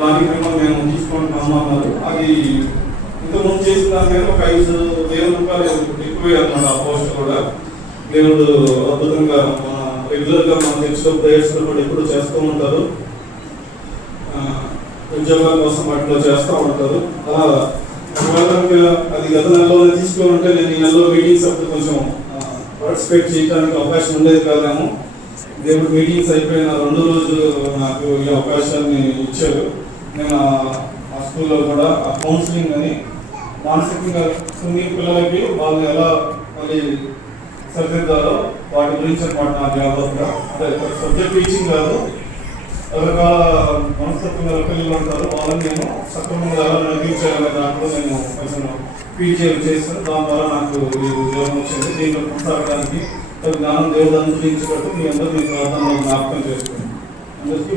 కార్యక్రమం మేము తీసుకుంటున్నాము అన్నారు. అది ఇంతకుముందు చేసిన దాని మీద ఒక 5,000 రూపాయలు ఎక్కువే అన్నమాట. ఆ పోస్ట్ కూడా దేవుడు అద్భుతంగా రెగ్యులర్గా మన చర్చ్లో ప్రేయర్స్ కూడా ఎప్పుడు చేస్తూ ఉంటారు. ఉద్యోగాల కోసం వాటిలో చేస్తూ ఉంటారు. అది గత నెలలో తీసుకొని ఉంటే నేను ఈ నెలలో మీటింగ్స్ అప్పుడు కొంచెం పార్టిసిపేట్ చేయడానికి అవకాశం ఉండేది కాదేమో. దేవుడు మీటింగ్స్ అయిపోయిన 2 రోజులు నాకు ఈ అవకాశాన్ని ఇచ్చారు. నేను ఆ స్కూల్లో కూడా ఆ కౌన్సిలింగ్ అని మానసికంగా కొన్ని పిల్లలకి వాళ్ళు ఎలా మళ్ళీ సరిదిద్దాలో వాటి గురించి అనమాట. నా జాగ్రత్తగా అంటే సబ్జెక్ట్ టీచింగ్ కాదు, రకరకాల మనస్తత్వం గల పిల్లలు ఉంటారు, వాళ్ళని నేను సక్రమంగా ఎలా నడిపించాలనే దాంట్లో నేను కొంచెం పీజీఎల్ చేశాను. దాని ద్వారా నాకు ఈ ఉద్యోగం వచ్చింది. దీంట్లో కొనసాగడానికి జ్ఞానం దేవుడు అనుగ్రహించినట్టు మీ అందరూ మీ ప్రార్థనలో జ్ఞాపకం చేసుకోండి. అందరికీ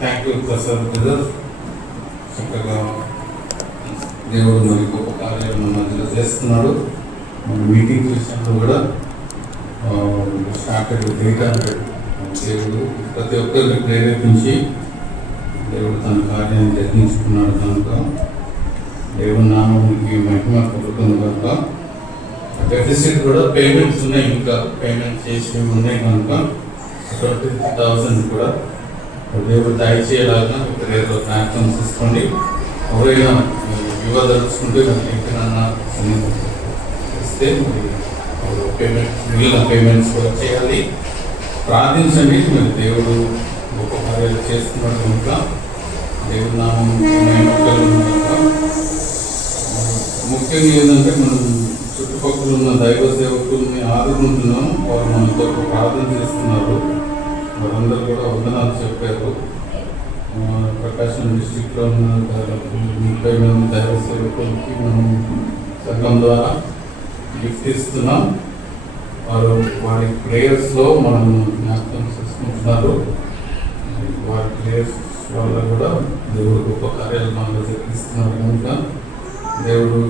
థ్యాంక్ యూ ప్రసాద్ బ్రదర్. చక్కగా దేవుడు మరి గొప్ప కార్యాలు మన మధ్యలో చేస్తున్నాడు. మన మీటింగ్ విషయంలో కూడా స్టార్టెడ్ చేయడానికి దేవుడు ప్రతి ఒక్కరిని ప్రేరేపించి దేవుడు తన కార్యాన్ని జరిగించుకున్నాడు కనుక దేవుడి నామానికి మహిమ కలుగుతుంది కనుక డెఫిసిట్ కూడా పేమెంట్స్ ఉన్నాయి, ఇంకా పేమెంట్ చేసి ఉన్నాయి కనుక 20,000 కూడా దేవుడు దయచేయలాగా రేపు ప్రార్థన చేసుకోండి. ఎవరైనా ఇవ్వదలుచుకుంటే ఎక్కడన్నా ఇస్తే పేమెంట్ మిగిలిన పేమెంట్స్ కూడా చేయాలి. ప్రార్థించండి. మరి దేవుడు గొప్ప కార్యాలు చేస్తున్నాడు కనుక దేవుడి నామం ముఖ్యంగా ఏంటంటే మనం చుట్టుపక్కల ఉన్న దైవ సేవకుల్ని ఆదుకుంటున్నాం. వారు మనతో ప్రార్థన చేస్తున్నారు. వారందరూ కూడా వందనాలు చెప్పారు. ప్రకాశం డిస్ట్రిక్ట్లో ఉన్న 30 మంది దైవ సేవకులకి మనం సంఘం ద్వారా గిఫ్ట్ ఇస్తున్నాం. వారి ప్రేయర్స్లో మనం జ్ఞాపకం చేసుకుంటున్నారు. వారి ప్రేయర్స్ వల్ల కూడా దేవుడు గొప్ప కార్యాలు మనలో జరిగిస్తున్నారు కనుక దేవుడు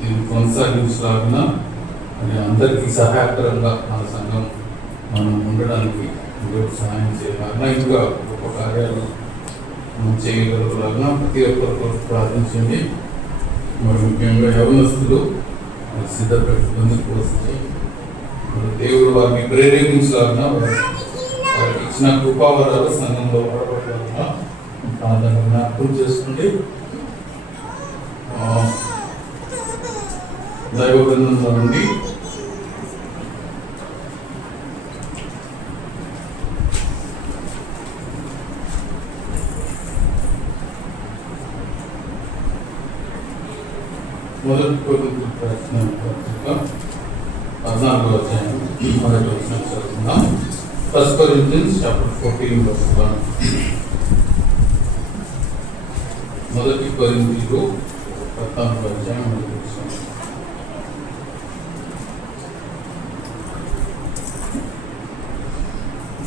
దీన్ని కొనసాగించలాగిన అని అందరికీ సహాయకరంగా మన సంఘం మనం ఉండడానికి దేవుడు సహాయం చేయాలన్నా ఇంకా గొప్ప కార్యాలు మనం చేయగలగలాగిన ప్రతి ఒక్కరు ప్రార్థించండి. మరి ముఖ్యంగా యవనస్తులు సిద్ధపెట్టుకుందుకు వస్తే దేవుడు వారిని ప్రేరేపించలాగిన వారికి ఇచ్చిన కృపావరాలు సంఘంలో వాడబడాలన్నా ప్రార్థన జ్ఞాపకం చేసుకుంటే దైవ గ్రంథంలో నుండి మొదటి కొరింథీయులకు రాసిన పత్రిక 14వ అధ్యాయం 1వ వచనం చదువుకుందాం. 1 Corinthians chapter 14 verse 1. మొదటి కొరింథీయులు 14వ అధ్యాయం 1వ వచనం.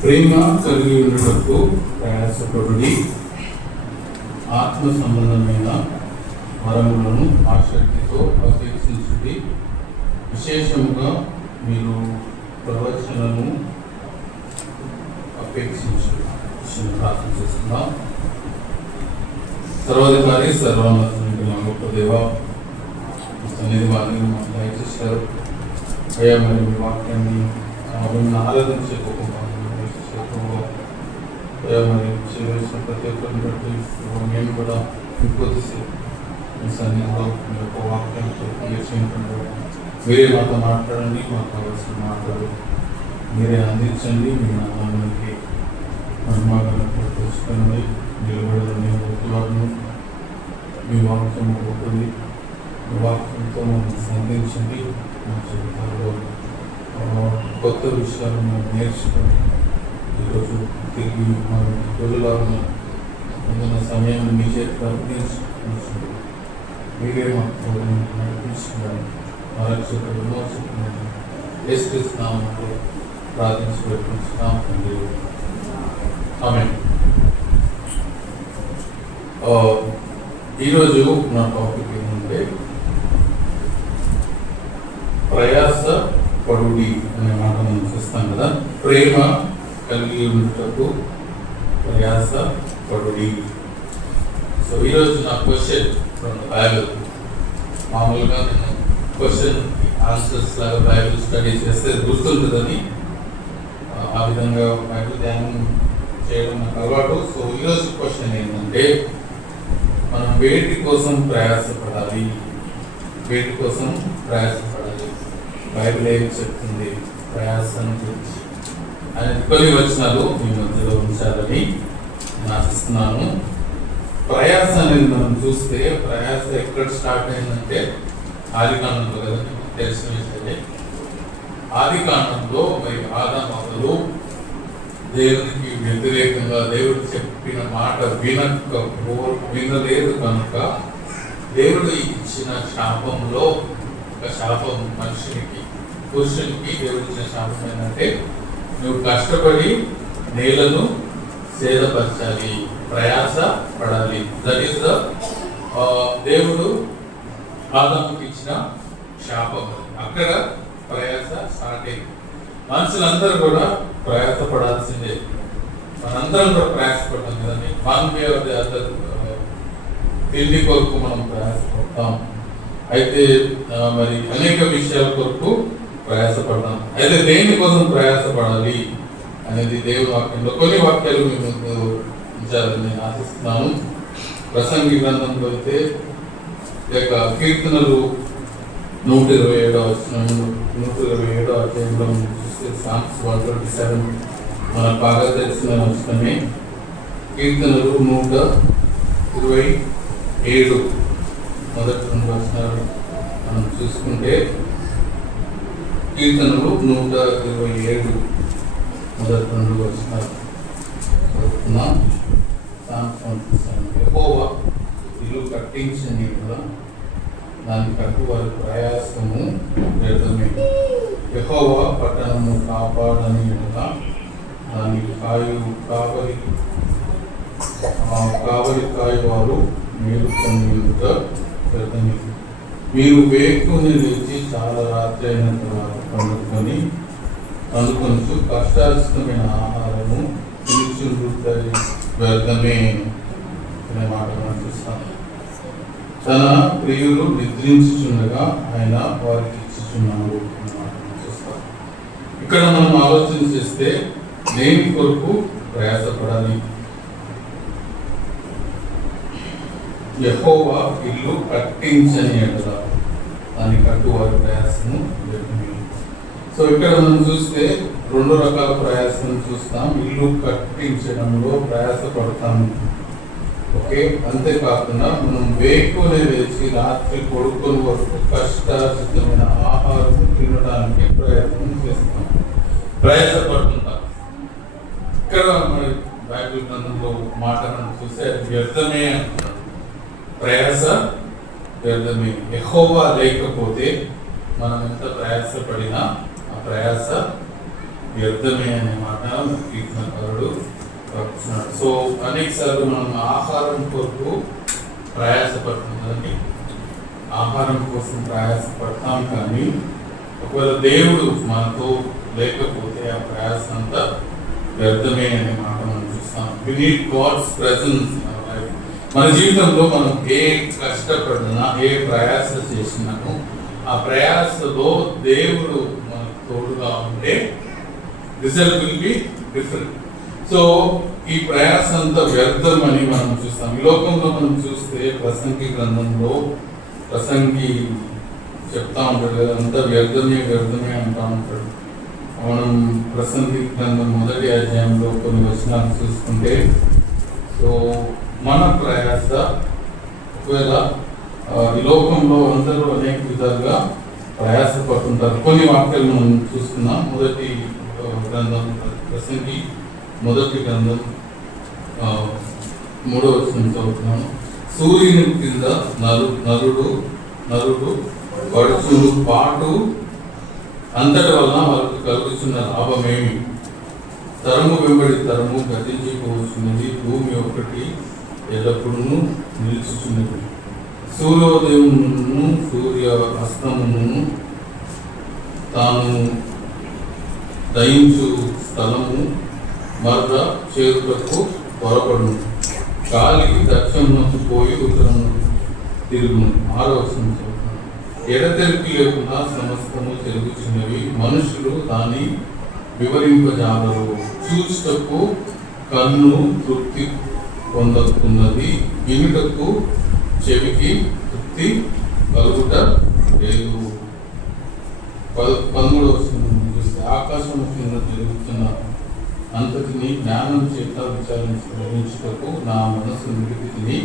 ప్రేమ కలిగి ఉండటకు ప్రయాసపడుడి, ఆత్మ సంబంధమైన వరములను ఆసక్తితో అపేక్షించుడి, విశేషముగా మీరు ప్రవచనము అపేక్షించు. ప్రార్థన చేస్తున్నాం. సర్వాధికారి సర్వోన్నతునికి మా గొప్ప దేవ సన్నిధి వారిని మాకు దయచేశారు అయ్యా. మరి మీ వాక్యాన్ని ఆరాధించే గొప్ప మరి చేసిన ప్రతి ఒక్కరిని బట్టి మేము కూడా ఇంకొద్దిసేపు మీ సన్నిధిలో మీ యొక్క వాక్యంతో తీర్చేందుకు మీరే మాతో మాట్లాడండి. మాకు కావాల్సిన మాటలు మీరే అందించండి. మీ నామానికి మహిమగలను తెలుసుకుని నిలబడని గొప్పవారును మీ వాక్యం గొప్పది. మీ వాక్యంతో మమ్మల్ని సంధించండి. మా జీవితాల్లో కొత్త విషయాలు మేము నేర్చుకొని ఈరోజు తిరిగి మా రోజులాగా ఉన్న సమయాన్ని మీ చేతిలో నేర్చుకుంటుంది. మీరే మాకు నడిపించుకున్నాను. ఆరక్షకుడు విమోచకుడు యేసుక్రీస్తు నామములో ప్రార్థించి పెట్టుకుంటున్నాం తండ్రి. ఆమేన్. ఈరోజు నా టాపిక్ ఏంటంటే ప్రయాస పడుడి అనే మాట మనం చూస్తాం కదా. ప్రేమ కలిగి ఉండటకు ప్రయాస పడుడి. సో ఈరోజు నా క్వశ్చన్ ఫ్రమ్ ద బైబిల్. మామూలుగా నేను క్వశ్చన్ ఆన్సర్స్ లాగా బైబిల్ స్టడీ చేస్తే గుర్తుంటుందని ఆ విధంగా బైబిల్ ధ్యానం చేయడం నాకు అలవాటు. సో ఈరోజు క్వశ్చన్ ఏంటంటే మనం వేటి కోసం ప్రయాసపడాలి, వేటి కోసం ప్రయాసపడాలి, బైబిల్ ఏం చెప్తుంది ప్రయాసం గురించి అనేది కొన్ని వచనాలు మీ మధ్యలో ఉంచాలని నేను ఆశిస్తున్నాను. ప్రయాస అనేది మనం చూస్తే ప్రయాస ఎక్కడ స్టార్ట్ అయిందంటే ఆదికాండంలో కదా, తెలిసిన విషయమే. ఆదికాండంలో మరి ఆదాము అవ్వలు దేవునికి వ్యతిరేకంగా దేవుడు చెప్పిన మాట వినలేదు కనుక దేవుడు ఇచ్చిన శాపంలో ఒక శాపం మనుషునికి, పురుషునికి దేవుడు ఇచ్చిన శాపం ఏంటంటే నువ్వు కష్టపడి నేలను సేదపరచాలి, ప్రయాస పడాలి. దట్ ఈస్ ద దేవుడు ఆదాముకి ఇచ్చిన శాపం. అక్కడ ప్రయాస స్టార్ట్ అయింది. మనుషులందరూ కూడా ప్రయాస పడాల్సిందే. మనందరం కూడా ప్రయాసపడతాం కదండి. One way or the other తిండి కొరకు మనం ప్రయాసపడతాం. అయితే మరి అనేక విషయాల కొరకు ప్రయాసపడతాం. అయితే దేనికోసం ప్రయాసపడాలి అనేది దేవుని వాక్యంలో కొన్ని వాక్యాలు మీ ముందు ఉంచాలని నేను ఆశిస్తున్నాను. ప్రసంగి గ్రంథంలో అయితే లేక కీర్తనలు 127 అధ్యాయంలో చూస్తే సాంగ్స్ 127 మనకు బాగా తెలిసిన వచనమే. కీర్తనలు 127 మొదటి 2 వచనాలు మనం చూసుకుంటే, కీర్తనలు 127 మొదటి 2 వచనాలు చదువుతున్నాం. సాంగ్స్ 127 యెహోవా ఇల్లు కట్టించని కూడా దాని కట్టు వారి ప్రయాసము వ్యర్థమే. యెహోవా పట్టణము కాపాడని ఎడల దాని కావలి కాయవారు మీరు పొందిట వ్యర్థమే. మీరు వేకుని లేచి చాలా రాత్రి అయిన తర్వాత అందుకొంచు కష్టార్జితమైన ఆహారము పిలుచుండుట వ్యర్థమే అనే మాట మనం చూస్తాం. తన ప్రియులు నిద్రించుచుండగా ఆయన వారికి ఇచ్చుచున్నాడు అన్నమాట చూస్తాం. ఇక్కడ మనం ఆలోచన చేస్తే దేని కొరకు ప్రయాసపడాలి? యెహోవా ఇల్లు కట్టించని ఎడల దాని కట్టు వారి ప్రయాసము వ్యర్థమే. సో ఇక్కడ మనం చూస్తే 2 రకాల ప్రయాసం చూస్తాం. ఇల్లు కట్టించడంలో ప్రయాసపడతాము, ఓకే. అంతేకాకుండా మనం వేకునే లేచి రాత్రి పడుకొని వరకు కష్టార్జితమైన ఆహారం తినడానికి ప్రయత్నం చేస్తాం, ప్రయాసపడుతుంటాం. ఇక్కడ మరి బైబిల్ గ్రంథంలో మాట మనం చూస్తే అది వ్యర్థమే అంటున్నాం. ప్రయాస వ్యర్థమే. యెహోవా లేకపోతే మనం ఎంత ప్రయాసపడినా ఆ ప్రయాస వ్యర్థమే అనే మాట కీర్తనకారుడు. సో అనేక సార్లు మనం ఆహారం కొరకు ప్రయాసపడుతున్నాం కదండి. ఆహారం కోసం ప్రయాసపడతాం, కానీ ఒకవేళ దేవుడు మనతో లేకపోతే ఆ ప్రయాస అంతా వ్యర్థమే అనే మాట మనం చూస్తాం. We need God's presence in our life. మన జీవితంలో మనం ఏ కష్టపడినా, ఏ ప్రయాస చేసినాను, ఆ ప్రయాసలో దేవుడు మనకు తోడుగా ఉంటే result will be different. So ఈ ప్రయాస అంతా వ్యర్థం అని మనం చూస్తాం. ఈ లోకంలో మనం చూస్తే ప్రసంగి గ్రంథంలో ప్రసంగి చెప్తా ఉంటాడు కదా, అంతా వ్యర్థమే వ్యర్థమే అంటా ఉంటాడు. మనం ప్రసంగి గ్రంథం 1వ అధ్యాయంలో కొన్ని వచనాలు చూసుకుంటే, సో మన ప్రయాస ఒకవేళ ఈ లోకంలో అందరూ అనేక విధాలుగా ప్రయాసపడుతుంటారు. కొన్ని వాక్యాలు మనం చూస్తున్నాం. మొదటి గ్రంథం ప్రసంగి 1వ గ్రంథం 3వ వచనం చదువుతున్నాను. సూర్యుని కింద నరుడు పడుచుడు పాటు అంతటి వలన వాళ్ళకి కలుగుతున్న లాభమేమి? తరము వెంబడి తరము గతించిపోవచ్చున్నది, భూమి ఒకటి ఎల్లప్పుడూ నిలుచుచున్నది. సూర్యోదయమును సూర్య అస్తమును తాను దయించు స్థలము మర్ర చేతులకు త్వరపడును. గాలి దక్షిణమునకు పోయి ఉత్తరము తిరుగును. 6వ వచనం చదువుతాను. ఎడతెరిపి లేకుండా సమస్తము జరుగుచున్నవి, మనుషులు దాన్ని వివరింపజాలరు. చూచుటకు కన్ను తృప్తి పొందుతున్నది, వినుటకు చెవికి తృప్తి కలుగుట లేదు. 13వ వచనం చూస్తే ఆకాశం కింద జరుగుతున్న అంతటిని జ్ఞానం చేత విచారించుటకు నా మనసు నిలిపితిని.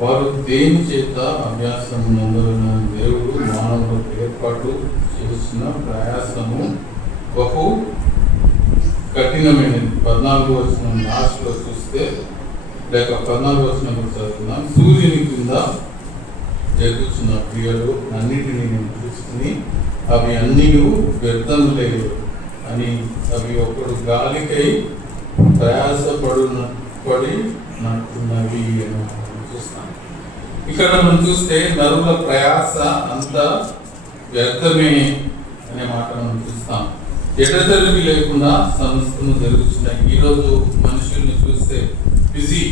వారు దేని చేత అభ్యాసం నందున దేవుడు మానవులకు ఏర్పాటు చేసిన ప్రయాసము బహు కఠినమైనది. 14వ వచనం లాస్ట్లో చూస్తే, లేక 14వ వచనం చదువుతున్నాం. సూర్యుని కింద జరుగుతున్న క్రియలు అన్నిటినీ నేను చూసుకుని అవి అన్నీ వ్యర్థం లేదు అని, అవి ఒకడు గాలికై ప్రయాసపడినట్టున్నవి అని చూస్తాం. ఇక్కడ మనం చూస్తే నరుల ప్రయాస అంతా వ్యర్థమే అనే మాట మనం చూస్తాం. ఎడతెరిపి లేకుండా సమస్తము జరుగుతున్నాయి. ఈరోజు మనుషుల్ని చూస్తే బిజీ,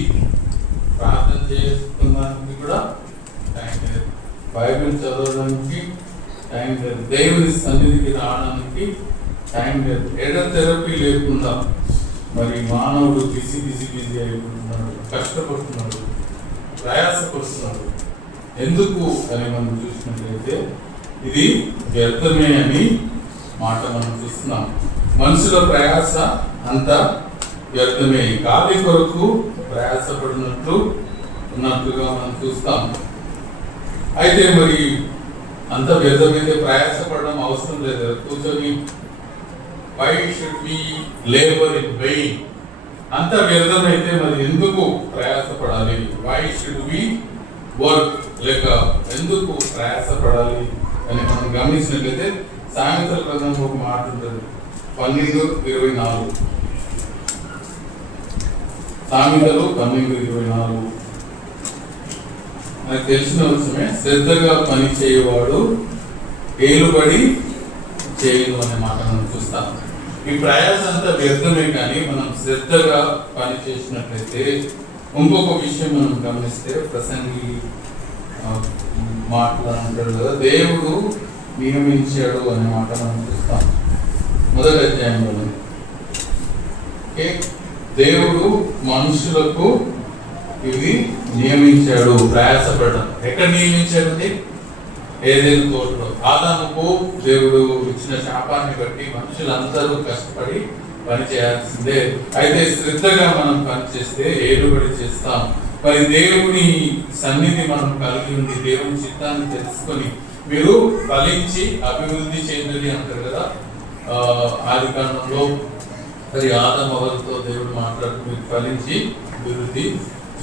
ప్రార్థన చేసుకోవడానికి కూడా టైం లేదు, బైబిల్ చదవడానికి టైం లేదు, దేవుని సన్నిధికి రావడానికి టైం లేదు. ఎడతెరిపి లేకుండా మరి మానవుడు బిజీ అయిపోతున్నాడు, కష్టపడుతున్నాడు, ప్రయాసపడుతున్నాడు. ఎందుకు అని మనం చూసినట్లయితే ఇది వ్యర్థమే అని మాట మనం చూస్తున్నాం. మనుషుల ప్రయాస అంతా వ్యర్థమే, గాలి కొరకు ప్రయాసపడినట్లుగా మనం చూస్తాం. అయితే మరి అంత వ్యర్థమైతే ప్రయాసపడడం అవసరం లేదు. కూర్చొని why should we labor in vain? అంత వ్యర్థమైతే మరి ఎందుకు ప్రయాసపడాలి? why should we work? లేక ఎందుకు ప్రయాసపడాలి అని మనం గమనించినట్లయితే సామెతల గ్రంథం ఒక మాట ఉంటుంది, 12:24. సామెతలు 12:24 నాకు తెలిసిన విషయమే. శ్రద్ధగా పని చేయవాడు ఏలుబడి చేయను అనే మాట మనం చూస్తాం. ఈ ప్రయాస అంతా వ్యర్థమే, కానీ మనం శ్రద్ధగా పని చేసినట్లయితే ఇంకొక విషయం మనం గమనిస్తే, ప్రసంగి మాట్లాడుతాడు కదా, దేవుడు నియమించాడు అనే మాట మనం చూస్తాం. 1వ అధ్యాయంలో దేవుడు మనుషులకు ఇది నియమించాడు ప్రయాసపడడం. ఎక్కడ నియమించాడు? ఏదైనా తోటలో. ఆదాముకు దేవుడు ఇచ్చిన శాపాన్ని బట్టి మనుషులందరూ కష్టపడి పని చేయాల్సిందే. అయితే శ్రద్ధగా మనం పని చేస్తే ఏలుబడి చేస్తాం. మరి దేవుని సన్నిధి మనం కలిగి ఉండి దేవుని చిత్తాన్ని తెలుసుకొని మీరు ఫలించి అభివృద్ధి చెందుడి అంటారు కదా. ఆదికాండంలో మరి ఆదాము అవ్వలతో దేవుడు మాట్లాడుతూ మీరు ఫలించి అభివృద్ధి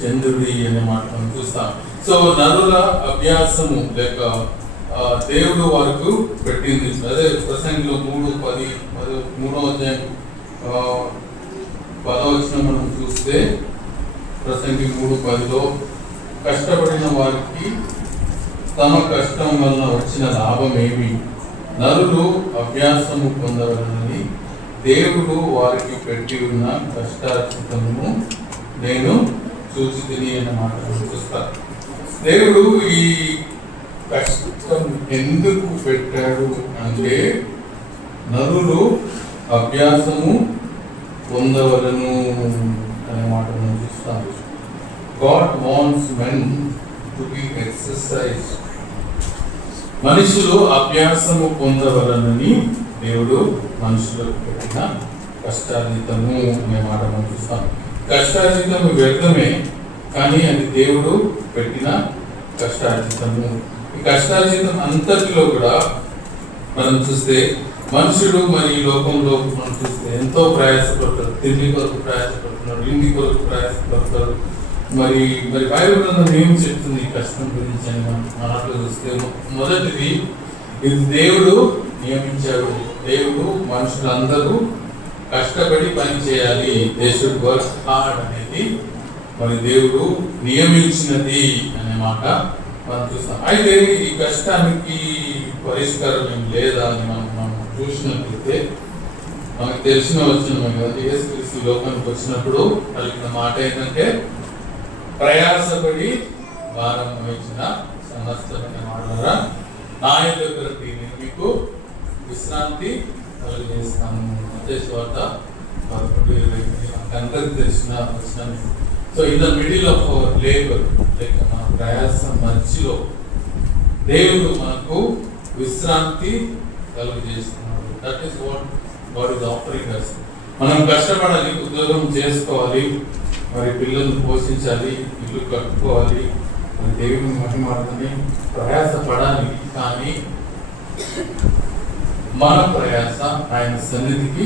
చంద్రుడి అనే మాట మనం చూస్తాం. సో నరుల అభ్యాసము లేక దేవుడు వారికి పెట్టింది. అదే ప్రసంగిలో 3:10 3వ అధ్యాయం 10వ వచనం మనం చూస్తే, ప్రసంగి 3:10లో కష్టపడిన వారికి తమ కష్టం వలన వచ్చిన లాభం ఏమి? నరులు అభ్యాసము పొందవలనని దేవుడు వారికి పెట్టి ఉన్న కష్టార్జితము నేను చూసి తిని అనే మాట చూస్తారు. దేవుడు ఈ కష్టం ఎందుకు పెట్టాడు అంటే నరులు అభ్యాసము పొందవలను అనే మాట మనం చూస్తాం. God wants men to be exercise. మనుషులు అభ్యాసము పొందవలనని దేవుడు మనుషులకు పెట్టిన కష్టార్జితము అనే మాట మనం చూస్తాం. కష్టార్జితము వ్యర్థమే, కానీ అది దేవుడు పెట్టిన కష్టార్జితము. ఈ కష్టార్జితం అంతటిలో కూడా మనం చూస్తే మనుషుడు మరి ఈ లోకంలో మనం చూస్తే ఎంతో ప్రయాసపడతారు. తిండి కొరకు ప్రయాసపడుతున్నారు, ఇంటి కొరకు ప్రయాసపడతారు. మరి బైబిల్ గ్రంథం ఏం చెప్తుంది కష్టం గురించి అని మనలో చూస్తే, మొదటిది ఇది దేవుడు నియమించాడు. దేవుడు మనుషులందరూ కష్టపడి పని చేయాలి. దే షుడ్ వర్క్ హార్డ్ అనేది మరి దేవుడు నియమించినది అనే మాట మనం చూస్తాం. అయితే ఈ కష్టానికి పరిష్కారం ఏం లేదా అని మనం చూసినట్లయితే మనకు తెలిసిన వచ్చిన కదా, యేసుక్రీస్తు లోకానికి వచ్చినప్పుడు కలిగిన మాట ఏంటంటే ప్రయాసపడి భారం వహించిన సమస్తమైన వాడలారా నా దగ్గరకు నేను మీకు విశ్రాంతి కలుగజేస్తాను. వార్త 11:20 అందరికి తెలిసిన వచనం. So in the middle of our labour, like మన ప్రయాసం మధ్యలో దేవుడు మనకు విశ్రాంతి కలుగజేస్తున్నాడు. That is what God is offering us. మనం కష్టపడాలి, ఉద్యోగం చేసుకోవాలి, మరి పిల్లల్ని పోషించాలి, ఇల్లు కట్టుకోవాలి, మరి దేవుని మహిమార్గని ప్రయాస పడాలి. కానీ మన ప్రయాస ఆయన సన్నిధికి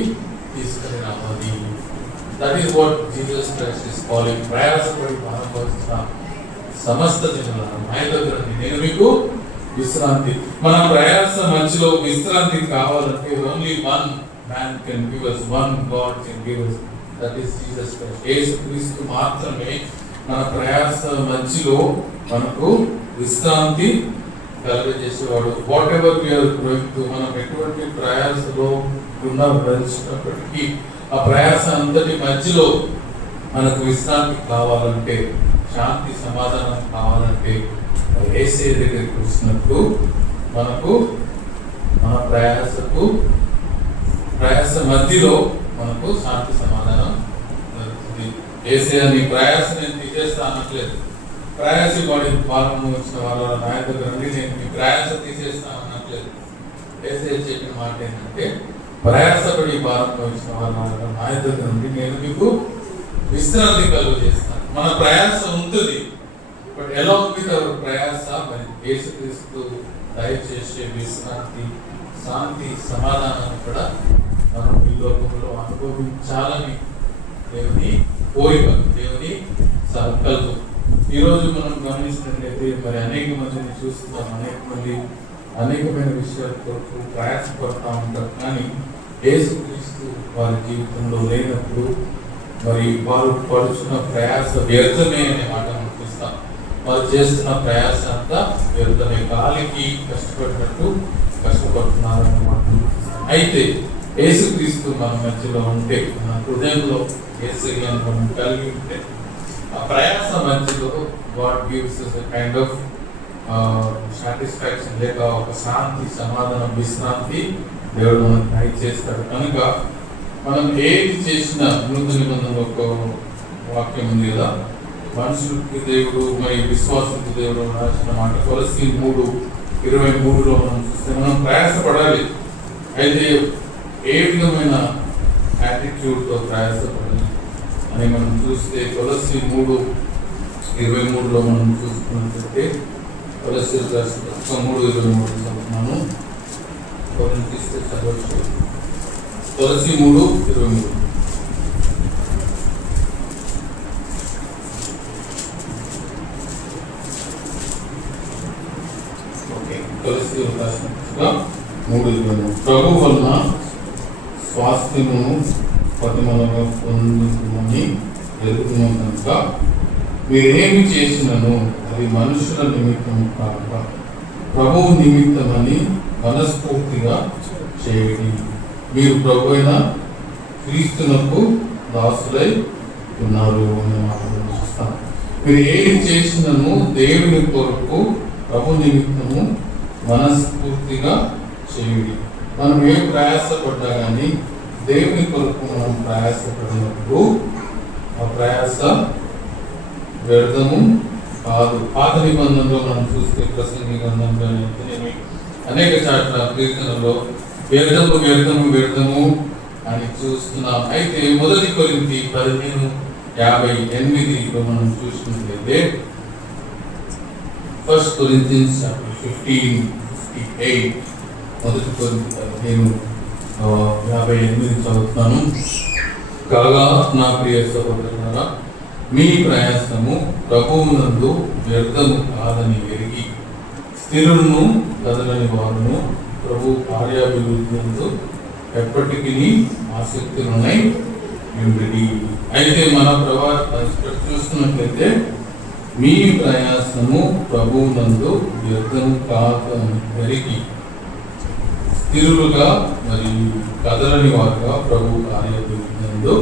తీసుకుని రావాలి. That is what Jesus Christ is calling. ప్రయాసపడి భారపరుచిన సమస్త జనులను ఆయన దగ్గర నేను మీకు విశ్రాంతి. మన ప్రయాస మధ్యలో విశ్రాంతి కావాలంటే only one man can give us, one God can give us, that is Jesus Christ. యేసుక్రీస్తు మాత్రమే మన ప్రయాస మధ్యలో మనకు విశ్రాంతి కలుగజేసేవాడు. Whatever we're going to, మనం ఎటువంటి ప్రయాసలో ఉన్నప్పటికీ ఆ ప్రయాస అంతటి మధ్యలో మనకు విశ్రాంతి కావాలంటే, శాంతి సమాధానం కావాలంటే యేసే దగ్గరికి వచ్చినప్పుడు మనకు మన ప్రయాస మధ్యలో మనకు శాంతి సమాధానం దొరుకుతుంది. యేసే నీ ప్రయాస నేను తీసేస్తా అనట్లేదు. ప్రయాస వాడి భారం వచ్చిన వాళ్ళ నాయ దగ్గర నుండి నేను మీ ప్రయాస తీసేస్తాను అనట్లేదు. యేసే చెప్పిన మాట ఏంటంటే ప్రయాసపడి భారం వచ్చిన వాళ్ళ నాయ దగ్గర నుండి నేను మీకు విశ్రాంతి కలుగు చేస్తాను. మన ప్రయాస ఉంటుంది, బట్ అలాంగ్ విత్ అవర్ ప్రయాస మరి యేసుక్రీస్తు దయచేసే విశ్రాంతి, శాంతి, సమాధానాన్ని కూడా మనం ఈ లోకంలో అనుభవించాలని దేవుని కోరిక, దేవుని సంకల్పం. ఈరోజు మనం గమనిస్తున్నట్లయితే మరి అనేక మందిని చూస్తున్నాం, అనేకమైన విషయాల కొరకు ప్రయాసపడతా ఉంటారు. కానీ యేసుక్రీస్తు వారి జీవితంలో లేనప్పుడు మరి వారు పడుచున్న ప్రయాస వ్యర్థమే అనే మాట మనం చూస్తాం. వారు చేస్తున్న ప్రయాస అంతా వ్యర్థమే, గాలికి కష్టపడినట్టు కష్టపడుతున్నారని మాట. అయితే యేసుక్రీస్తు మన మధ్యలో ఉంటే, మన హృదయంలో యేసయ్యను మనం కలిగి ఉంటే, ఆ ప్రయాస మధ్యలో God gives us a kind of satisfaction, లేక ఒక శాంతి, సమాధానం, విశ్రాంతి దేవుడు మనకు దయచేస్తాడు. కనుక మనం ఏది చేసినా, నూతన నిబంధనలో ఒక వాక్యం ఉంది కదా, మనుషులకి దేవుడు మరి విశ్వాసులకు దేవుడు రాసిన మాట కొలస్సీ 3:23 మనం చూస్తే మనం ప్రయాసపడాలి. అయితే ఏ విధమైన యాటిట్యూడ్తో ప్రయాసపడాలి అని మనం చూస్తే కొలస్సీ 3:23 మనం చూసుకున్నట్లయితే, కొలస్సీ 3:23 చదువుతున్నాను, తీస్తే చదవచ్చు. కొలస్సీ 3:23. కొలస్సీ 3:23 ప్రభు వలన స్వాస్థ్యమును పతిమలుగా పొందుతుందని ఎరుగుతున్నాం కనుక మీరేమి చేసినను అది మనుషుల నిమిత్తము కాక ప్రభువు నిమిత్తమని మనస్ఫూర్తిగా చేయండి. మీరు ప్రభు అయిన క్రీస్తునకు దాసులై ఉన్నారు అనే మాట చూస్తాం. మీరు ఏమి చేసినను దేవుని కొరకు ప్రభు నిమిత్తము మనస్ఫూర్తిగా చేయండి. మనం ఏ ప్రయాసపడ్డా కానీ దేవుని కొరకు మనం ప్రయాసపడినప్పుడు ఆ ప్రయాస వ్యర్థము కాదు. పాత నిబంధనలో మనం చూస్తే ప్రసంగి గ్రంథంలో అనేక చాట్ల కీర్తనలో వ్యర్థము వ్యర్థము వ్యర్థము అని చూస్తున్నాం. అయితే 1 కొరింథీ 15:58 మనం చూసినట్లయితే, 1 Corinthians 15:58, 1 కొరింథీ 15:58 చదువుతున్నాను. కాగా నా ప్రియ సహోదరులారా, మీ ప్రయాసము ప్రభువునందు వ్యర్థము కాదని ఎరిగి స్థిరులను కదలని వారును ప్రభు కార్యాభివృద్ధి ఎప్పటికీ ఆసక్తులు ఉన్నాయి ఉండి. అయితే మన ఇక్కడ చూస్తున్నట్లయితే మీ ప్రయాసము ప్రభువునందు వ్యర్థం కాదని ఎరిగి స్థిరులుగా మరి కదలని వారుగా ప్రభు కార్యనందు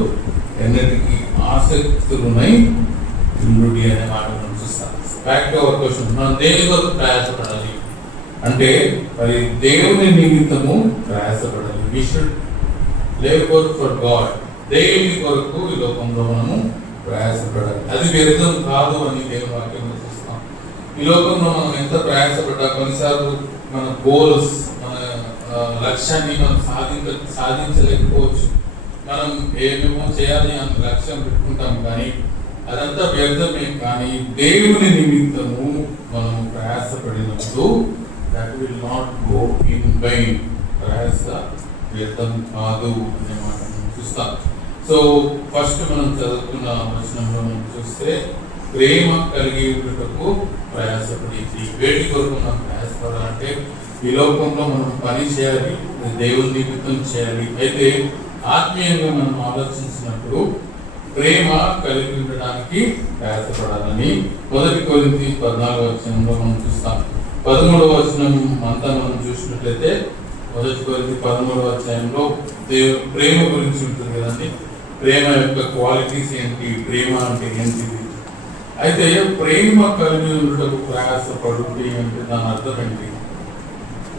ఎన్నటికీ ఆసక్తులునై ఉండుడి అనే మాట మనం చూస్తాం. బ్యాక్ టు అవర్ క్వశ్చన్, మనం దేని కొరకు ప్రయాసపడాలి అంటే మరి దేవుని నిమిత్తము ప్రయాసపడాలి. We should labour for God. దేవుని కొరకు ఈ లోకంలో మనము ప్రయాసపడాలి. అది వ్యర్థం కాదు అని దేవుని వాక్యంలో చూస్తాం. ఈ లోకంలో మనం ఎంత ప్రయాసపడ్డా కొన్నిసార్లు మన గోల్స్, మన లక్ష్యాన్ని మనం సాధించలేకపోవచ్చు. మనం ఏమేమో చేయాలి అన్న లక్ష్యం పెట్టుకుంటాం, కానీ అదంతా వ్యర్థమే. కానీ దేవుని నిమిత్తము మనం ప్రయాసపడినప్పుడు that will not go in vain. ప్రయాస వ్యర్థం కాదు అనే మాట మనం చూస్తాం. సో ఫస్ట్ మనం చదువుకున్న వచనంలో మనం చూస్తే ప్రేమ కలిగి ఉండటకు ప్రయాసపడి. వేటి కొరకు మనం ప్రయాసపడాలంటే ఈ లోకంలో మనం పని చేయాలి, దేవుని నిమిత్తం చేయాలి. అయితే ఆత్మీయంగా మనం ఆలోచించినప్పుడు ప్రేమ కలిగి ఉండడానికి ప్రయాసపడాలని 1 కొరింథీ 14వ వచనంలో మనం చూస్తాం. 13వ వచనం అంతా మనం చూసినట్లయితే 1 కొరింథీ 13వ అధ్యాయంలో ప్రేమ గురించి ఉంటుంది కదండి. ప్రేమ యొక్క క్వాలిటీస్ ఏంటి, ప్రేమ అంటే ఏంటిది. అయితే ప్రేమ కలిగి ఉండటకు ప్రయాసపడుతుంది అంటే దాని అర్థం ఏంటి?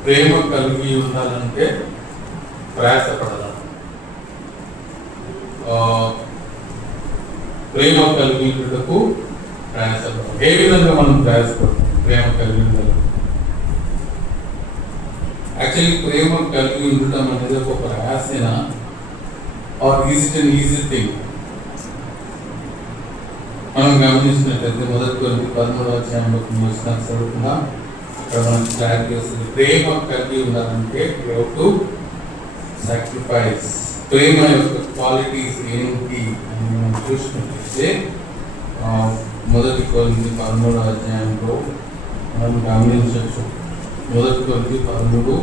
ప్రేమ కలిగి ఉండాలంటే ప్రయాసపడాలి. ప్రేమ కలిగి ఉండటకు ప్రయాసపడాలి. ఏ విధంగా మనం ప్రయాసపడతాం ప్రేమ కలిగి ఉండాలి? యాక్చువల్లీ ప్రేమ కలిగి ఉండటం అనేది ఒక ప్రయాసేనా, or is it an easy thing? మనం గమనించినట్లయితే 1 కొరింథీ 13వ అధ్యాయంలో చదువుకున్నా అక్కడ మనం స్టార్ట్ చేస్తుంది. ప్రేమ కలిగి ఉండాలంటే యు హావ్ టు సాక్రిఫైస్. ప్రేమ యొక్క క్వాలిటీస్ ఏంటి అని మనం చూసినట్లయితే 1 కొరింథీ 13వ అధ్యాయంలో మనం గమనించవచ్చు. 1 కొరింథీ 13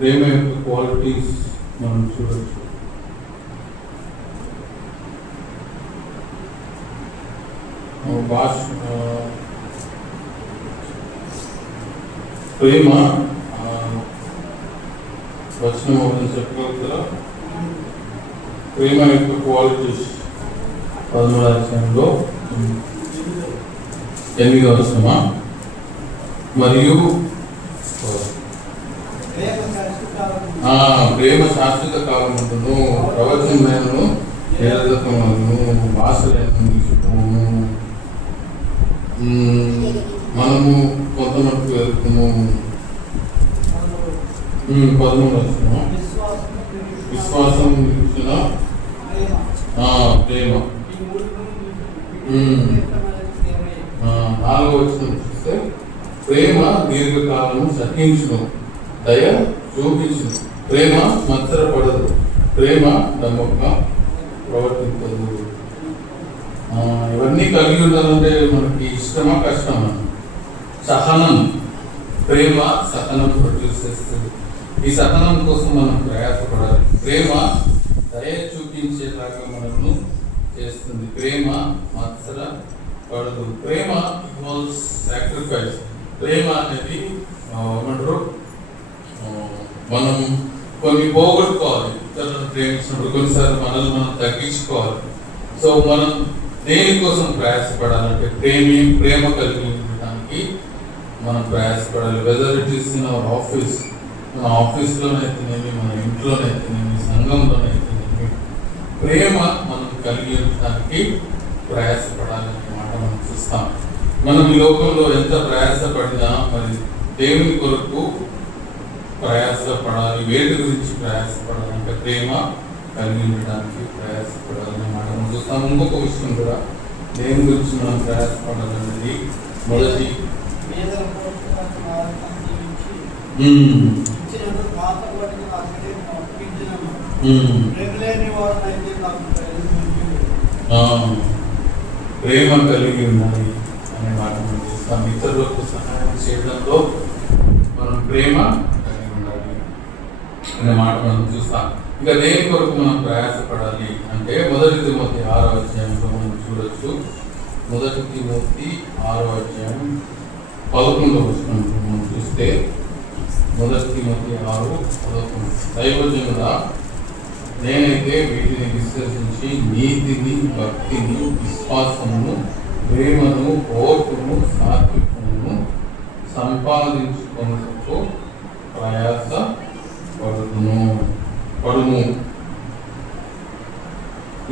ప్రేమ యొక్క క్వాలిటీస్ మనం చూడవచ్చు. ప్రేమ వచనం ఒకటి చెప్పగలుగుతారా? ప్రేమ యొక్క క్వాలిటీస్ 13వ అధ్యాయంలో 8వ వచనమా? మరియు ప్రేమ శాశ్వత కాలం ఉంటును, ప్రవచనము నిరర్ధకమును, భాషలను నిలిచిపోవును, మనము కొంతమంది వెళ్తున్నాము. 13వ వచనం విశ్వాసం నిలిచిన ప్రేమ. 4వ వచనం చూస్తే ప్రేమ దీర్ఘకాలము సహించును, దయ చూపించును, ప్రేమ మత్సరపడదు, ప్రేమ నమ్మకంగా ప్రవర్తించదు. ఇవన్నీ కలిగి ఉండాలంటే మనకి ఇష్టమా కష్టమా? సహనం. ప్రేమ సహనం ప్రొడ్యూస్ చేస్తుంది. ఈ సహనం కోసం మనం ప్రయాసపడాలి. ప్రేమ దయ చూపించేలాగా మనము చేస్తుంది. ప్రేమ మత్సర పడదు. ప్రేమ ఇన్వాల్వ్స్ సాక్రిఫైస్. ప్రేమ అనేది ఏమంటారు, మనం కొన్ని పోగొట్టుకోవాలి. ఇతరులను ప్రేమించినప్పుడు కొన్నిసార్లు మనల్ని మనం తగ్గించుకోవాలి. సో మనం దేనికోసం ప్రయాసపడాలంటే ప్రేమ కలిగి ఉండడానికి మనం ప్రయాసపడాలి. Whether it is in our office, మన ఆఫీస్లోనైతేనేమి, మన ఇంట్లోనైతేనేమి, సంఘంలోనైతేనేమి, ప్రేమ మనం కలిగి ఉండడానికి ప్రయాసపడాలనే మాట మనం చూస్తాం. మనం ఈ లోకంలో ఎంత ప్రయాసపడినా మరి దేవుని కొరకు ప్రయాసపడాలి. వేటి గురించి ప్రయాసపడాలంటే ప్రేమ కలిగి ఉండడానికి ప్రయాసపడాలనే మాట మనం చూస్తాం. ఇంకొక విషయం కూడా దేని గురించి మనం ప్రయాసపడాలనేది మొదటి ప్రేమ కలిగి ఉండాలి అనే మాట మనం చూస్తాం. ఇతరులకు సహాయం చేయడంలో మనం ప్రేమ కలిగి ఉండాలి అనే మాట మనం చూస్తాం. ఇంకా దేని కొరకు మనం ప్రయాసపడాలి అంటే 1 తిమోతి 6వ అధ్యాయంలో మనం చూడొచ్చు. 1 తిమోతి 6వ అధ్యాయం 11వ వచనం మనం చూస్తే 1 తిమోతి 6:11 దైవజనుడా, నేనైతే వీటిని విశ్వసించి నీతిని, భక్తిని, విశ్వాసమును, ప్రేమను, ఓర్పును, సాత్వికమును సంపాదించుకొనుటకు ప్రయాస పడుము.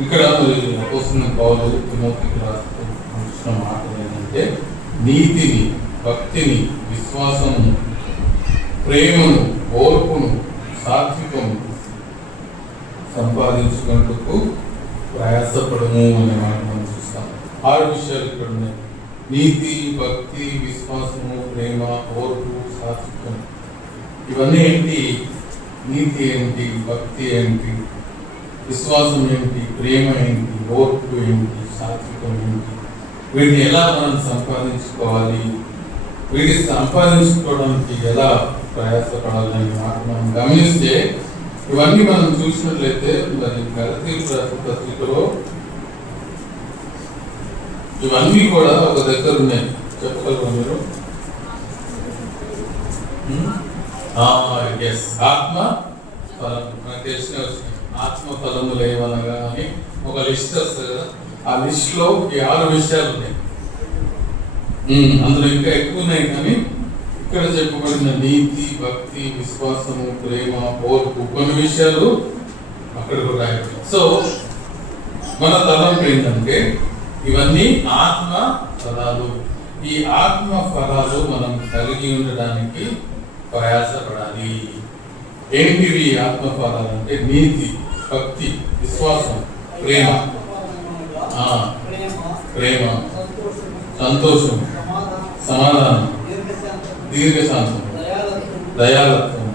ఇక్కడ మరి అపోస్తలుడైన పౌలు తిమోతికి రాస్తున్న మాటలు ఏంటంటే నీతిని, భక్తిని, విశ్వాసమును, ప్రేమను, ఓర్పును, సాత్వికము సంపాదించుకున్నట్టుకు ప్రయాసపడము అనే మాట మనం చూస్తాం. 6 విషయాలు ఇక్కడ ఉన్నాయి. నీతి, భక్తి, విశ్వాసము, ప్రేమ, ఓర్పు, సాత్వికం. ఇవన్నీ ఏంటి? నీతి ఏంటి? భక్తి ఏంటి? విశ్వాసం ఏంటి? ప్రేమ ఏంటి? ఓర్పు ఏంటి? సాత్వికం ఏంటి? వీటిని ఎలా మనం సంపాదించుకోవాలి? వీటిని సంపాదించుకోవడానికి ఎలా ప్రయాసపడాలని మాట మనం గమనిస్తే ఇవన్నీ మనం చూసినట్లయితే మరి గలతీయులకు రాసిన పత్రికలో ఇవన్నీ కూడా ఒక దగ్గర ఉన్నాయి. చెప్పగలరు మీరు? ఆత్మ ఫలం. మనకు తెలిసిన ఆత్మ ఫలములు ఏమనగా అని ఒక లిస్ట్ వస్తుంది కదా. ఆ లిస్ట్ లో ఈ 6 విషయాలు ఉన్నాయి. అందులో ఇంకా ఎక్కువ ఉన్నాయి, కానీ ఇక్కడ చెప్పబడిన నీతి, భక్తి, విశ్వాసము, ప్రేమ, ఓర్పు కొన్ని విషయాలు అక్కడ కూడా. సో మన తలంపు ఏంటంటే ఇవన్నీ ఆత్మ ఫలాలు. ఈ ఆత్మ ఫలాలు మనం కలిగి ఉండడానికి ప్రయాసపడాలి. ఏంటివి ఆత్మ ఫలాలు అంటే నీతి, భక్తి, విశ్వాసం, ప్రేమ, సంతోషం, సమాధానం, దీర్ఘశాంతం, దయాలత్వం,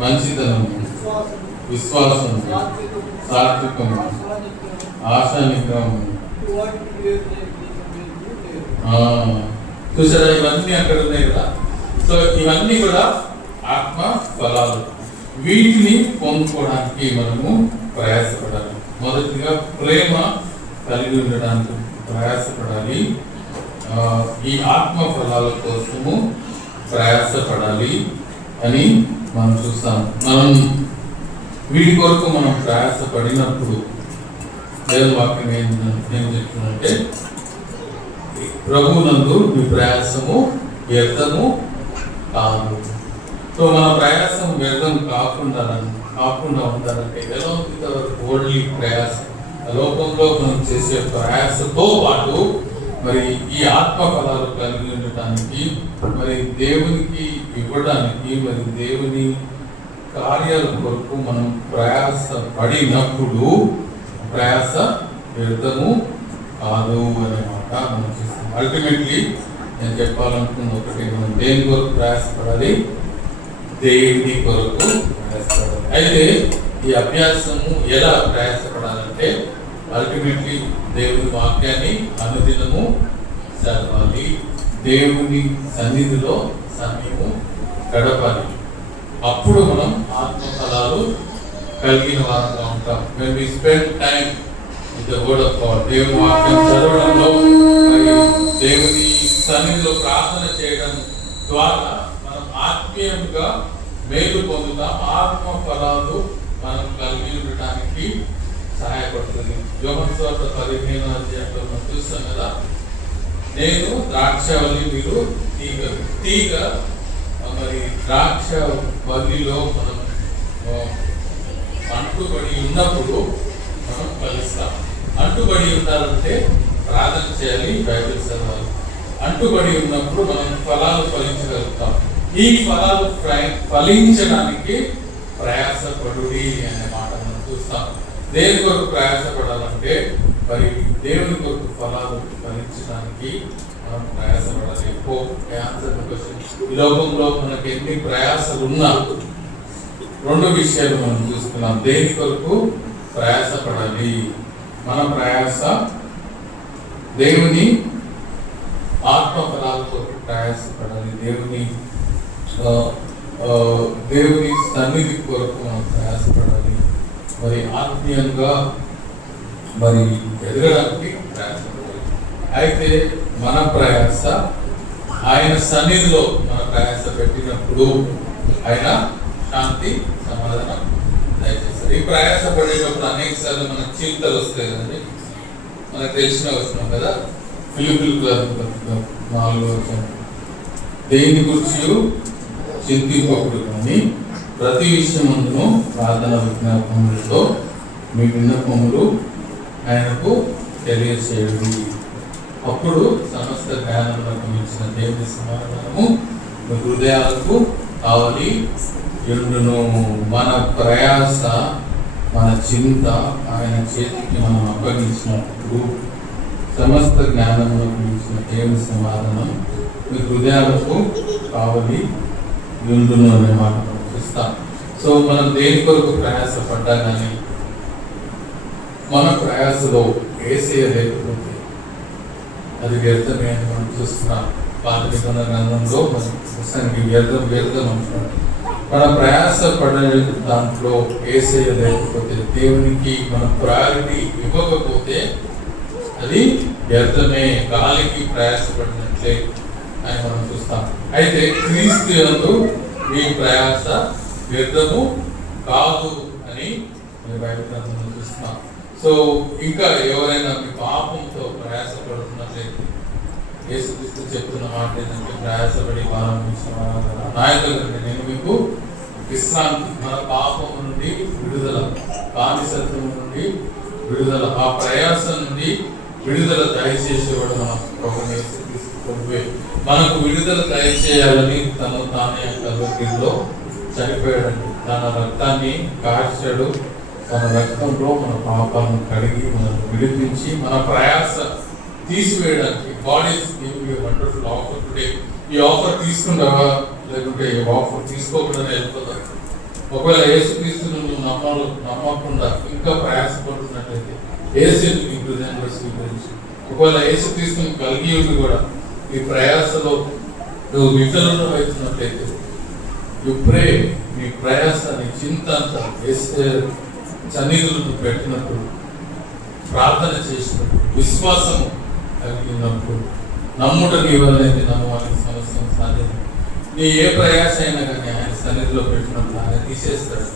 మంచితనం, విశ్వాసం, సాత్వికం, ఆశానిగ్రహం. చూసారా, ఇవన్నీ అక్కడ ఉన్నాయి కదా. సో ఇవన్నీ కూడా ఆత్మ ఫలాలు. వీటిని పొందుకోవడానికి మనము ప్రయాసపడాలి. మొదటిగా ప్రేమ కలిగి ఉండడానికి ప్రయాసపడాలి. ఈ ఆత్మ ఫలాల కోసము ప్రయాసపడాలి అని మనం చూస్తాం. మనం వీటి కొరకు మనం ప్రయాసపడినప్పుడు దేవుని వాక్యం ఏం చెప్తుందంటే ప్రభువునందు మీ ప్రయాసము వ్యర్థము కాదు. సో మన ప్రయాసం వ్యర్థం కాకుండా ఉండాలంటే ఎలా ఓన్లీ ప్రయాసం లోకంలో మనం చేసే ప్రయాసతో పాటు మరి ఈ ఆత్మ ఫలాలు కలిగి ఉండటానికి, మరి దేవునికి ఇవ్వడానికి, మరి దేవుని కార్యాల కొరకు మనం ప్రయాస పడినప్పుడు ప్రయాస వ్యర్థము కాదు అనే మాట మనం చూస్తాం. అల్టిమేట్లీ నేను చెప్పాలనుకున్న ఒకటి, మనం దేని కొరకు ప్రయాసపడాలి? దేవుని కొరకు ప్రయాసపడాలి. అయితే ఈ అభ్యాసము ఎలా ప్రయాసపడాలంటే అల్టిమేట్లీ దేవుని వాక్యాన్ని అనుదినము చదవాలి, దేవుని సన్నిధిలో సమయము గడపాలి. అప్పుడు మనం ఆత్మ ఫలాలు కలిగిన వారంగా ఉంటాం. when we spend time with the word of God, దేవుని వాక్యం చదవడంలో, మరి దేవుని సన్నిధిలో ప్రార్థన చేయడం ద్వారా మనం ఆత్మీయంగా మేలు పొందుతాం. ఆత్మ ఫలాలు మనం కలిగి ఉండటానికి సహాయపడుతుంది. యోహాను సువార్త 15వ అధ్యాయంలో మనం చూస్తాం కదా, నేను ద్రాక్షవల్లి, మీరు తీగ. మరి ద్రాక్ష వల్లిలో మనం అంటుబడి ఉన్నప్పుడు మనం ఫలిస్తాం. అంటుబడి ఉండాలంటే ప్రార్థన చేయాలి, బైబిల్ చదవాలి. అంటుబడి ఉన్నప్పుడు మనం ఫలాలు ఫలించగలుగుతాం. ఈ ఫలాలు ఫలించడానికి ప్రయాసపడుడి అనే మాట మనం చూస్తాం. దేని కొరకు ప్రయాసపడాలంటే మరి దేవుని కొరకు ఫలాలు ఫలించడానికి మనం ప్రయాసపడాలి. ఈ లోకంలో మనకి ఎన్ని ప్రయాసలు ఉన్నా 2 విషయాలు మనం చూస్తున్నాం. దేని కొరకు ప్రయాసపడాలి? మన ప్రయాస దేవుని ఆత్మఫలాలతో ప్రయాసపడాలి. దేవుని సన్నిధి కొరకు మనం ప్రయాసపడాలి. మరి ఆత్మీయంగా మరి ఎదగడానికి ప్రయాసపడాలి. అయితే మన ప్రయాస ఆయన సన్నిధిలో మన ప్రయాస పెట్టినప్పుడు ఆయన శాంతి సమాధానం దయచేస్తారు. ఈ ప్రయాస పడేటప్పుడు అనేక సార్లు మనకు చింతలు వస్తాయి కదండి. మనకు తెలిసిన వస్తున్నాం కదా, ఫిలిపిలకు 4 దేని గురించి చింతింపకుడు కానీ ప్రతి విషయమును ప్రార్థన విజ్ఞాపనలతో మీ విన్నపములు ఆయనకు తెలియచేయండి. అప్పుడు సమస్త జ్ఞానములకు మించిన దేవుని సమాధానము మీ హృదయాలకు కావలి యుండును. మన ప్రయాస, మన చింత ఆయన చేతికి మనం అప్పగించినప్పుడు సమస్త జ్ఞానములకు మించిన దేవుని సమాధానం మీ హృదయాలకు కావలి యుండును అనే మాట మనం చూస్తాం. సో మనం దేని కొరకు ప్రయాస పడ్డా కానీ మన ప్రయాసలో యేసయ్య లేకపోతే అది వ్యర్థమే అని మనం చూస్తున్నాం. పాత నిబంధన గ్రంథంలో వ్యర్థం అంటున్నాడు. మన ప్రయాస పడే దాంట్లో యేసయ్య లేకపోతే, దేవునికి మనం ప్రయారిటీ ఇవ్వకపోతే అది వ్యర్థమే, గాలికి ప్రయాసపడినట్లే అని మనం చూస్తాం. అయితే క్రీస్తు యందు మీ ప్రయాస వ్యర్థము కాదు అని బైబిల్ గ్రంథంలో చూస్తున్నాం. సో ఇంకా ఎవరైనా మీ పాపంతో ప్రయాసపడుతున్నట్లయితే యేసుక్రీస్తు చెప్తున్న మాట ఏంటంటే, ప్రయాసపడి భారం నాయకులంటే నేను మీకు విశ్రాంతి, మన పాపం నుండి విడుదల, బానిసత్వం నుండి విడుదల, ఆ ప్రయాస నుండి విడుదల దయచేసేవాడు మన ప్రభువే యేసుక్రీస్తు ప్రభువే. మనకు విడుదల దయచేయాలని తను తానే కల్వరిలో చనిపోయాడండి. తన రక్తాన్ని కార్చాడు. తన రక్తంలో మన పాపాలను కడిగి మనకు విడిపించి మన ప్రయాస తీసివేయడానికి. God is giving you wonderful offer today. ఈ ఆఫర్ తీసుకుంటావా లేకుంటే ఈ ఆఫర్ తీసుకోకుండా వెళ్ళిపోతావు? ఒకవేళ యేసుక్రీస్తును నువ్వు నమ్మకుండా ఇంకా ప్రయాసపడుతున్నట్లయితే యేసుని నీ హృదయంలో స్వీకరించు. ఒకవేళ యేసుక్రీస్తుని కలిగి ఉండి కూడా ఈ ప్రయాసలో నువ్వు విఫలం అవుతున్నట్లయితే యు ప్రే, నీ ప్రయాస, నీ చింత అంతా సన్నిధులను పెట్టినప్పుడు, ప్రార్థన చేసినప్పుడు, విశ్వాసము కలిగినప్పుడు, నమ్ముట నీ వల్లైతే నమ్మవానికి సమస్య సాధ్యం. నీ ఏ ప్రయాస అయినా కానీ ఆయన సన్నిధిలో పెట్టినప్పుడు ఆయన తీసేస్తాడు.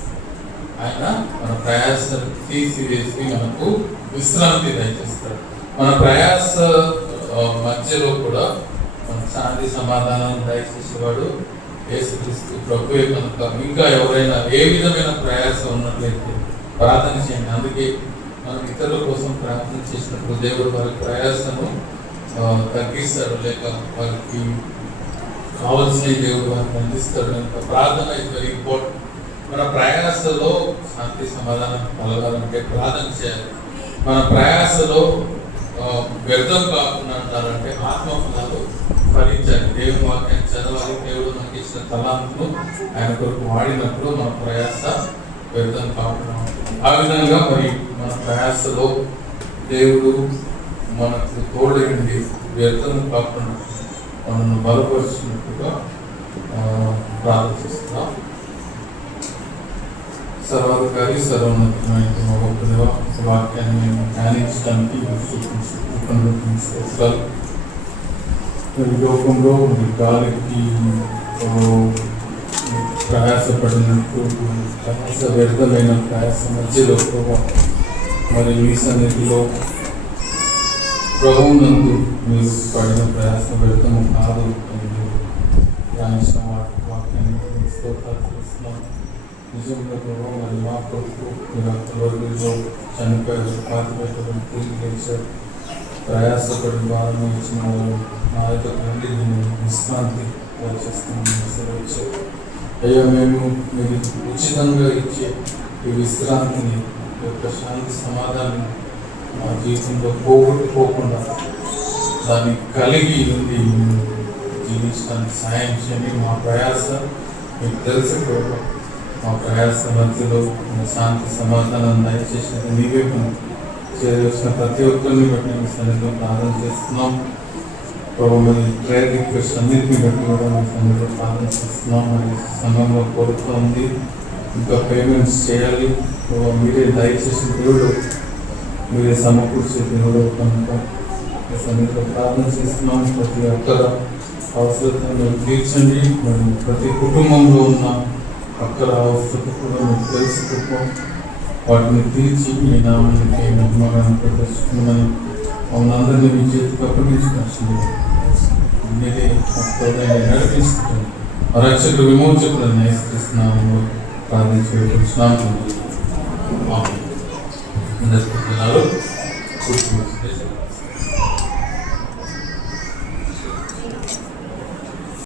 ఆయన మన ప్రయాస తీసివేసి మనకు విశ్రాంతి దయచేస్తాడు. మన ప్రయాస మధ్యలో కూడా మన శాంతి సమాధానం దయచేసేవాడు యేసుక్రీస్తు ప్రభువే. కనుక ఇంకా ఎవరైనా ఏ విధమైన ప్రయాస ఉన్నట్లయితే ప్రార్థన చేయండి. అందుకే మనం ఇతరుల కోసం ప్రార్థన చేసినప్పుడు దేవుడు వారి ప్రయాసను తగ్గిస్తాడు, లేక వారికి కావలసిన దేవుడు వారికి అందిస్తాడు. కనుక ప్రార్థన ఇస్ వెరీ ఇంపార్టెంట్. మన ప్రయాసలో శాంతి సమాధానం కలగాలంటే ప్రార్థన చేయాలి. మన ప్రయాసలో వ్యర్థం కాకుండా ఉండాలంటే ఆత్మఫలాలు ఫలించాలి. దేవుని వాక్యాన్ని చదవాలి. దేవుడు మనకి ఇచ్చిన తలాంతును ఆయన కొరకు వాడినప్పుడు మన ప్రయాస వ్యర్థం కాకుండా ఉంటుంది. ఆ విధంగా మరి మన ప్రయాసలో దేవుడు మనకు తోడైంది వ్యర్థం కాకుండా మనల్ని బలపరిచినట్టుగా ప్రార్థిస్తున్నాం. సర్వాధికారి సర్వోన్నతమైన వాక్యాన్ని మేము ధ్యానించడానికి లోకంలో గాలికి ప్రయాసపడినట్టు ప్రయాస వ్యర్థమైన ప్రయాస మధ్యలో మరి మీ సన్నిధిలో ప్రభువునందు మీరు పడిన ప్రయాస వ్యర్థము కాదు అని ధ్యానించిన వాక్యాన్ని స్తోత్రాలు చేస్తున్నాం. నిజంగా ప్రభావ మరి మా కొరకు మీరు అక్కడిలో చనిపోయారు, పాతిపెట్టడం తిరిగి లేచారు. ప్రయాసపడి భారం ఇచ్చిన నా యొక్క తండ్రి నేను విశ్రాంతి చేస్తున్నాను. అయ్యా మేము మీరు ఉచితంగా ఇచ్చే ఈ విశ్రాంతిని, యొక్క శాంతి సమాధానం మా జీవితంలో పోగొట్టుకోకుండా దాన్ని కలిగి ఉంది జీవించడానికి సాయం చేయండి. మా ప్రయాస మీకు తెలుసుకోవడం, మా ప్రయాస మధ్యలో శాంతి సమాధానం దయచేసినది నీవే. చేసిన ప్రతి ఒక్కరిని బట్టి మీ సన్నిధిలో ప్రార్థన చేస్తున్నాం. ప్రభు మరి ప్రేయర్ రిక్వెస్ట్ అన్నిటిని బట్టి కూడా మీ సన్నిధిలో ప్రార్థన చేస్తున్నాం. మరి సంఘంలో కోరుతూ ఉంది, ఇంకా పేమెంట్స్ చేయాలి. ప్రభు మీరే దయచేసి దేవుడు, మీరే సమకూర్చే దేవుడు కనుక మీ సన్నిధిలో ప్రార్థన చేస్తున్నాం. ప్రతి ఒక్కర అవసరతను మీరు తీర్చండి. మరి ప్రతి కుటుంబంలో ఉన్న అక్కర అవసరత కూడా మీకు తెలుసుకుంటాం. వాటిని తీర్చి మీ నామానికి మహిమగాను ప్రదర్శించమని మమ్మల్ని అందరినీ మీ చేతికి అప్పగించుకొచ్చింది. మీరే నడిపిస్తుంది. రక్షకుడు విమోచకుడు న్యాయస్థిస్తున్నాము ప్రార్థించుకుంటున్నాము. అందరికీ కూర్చుని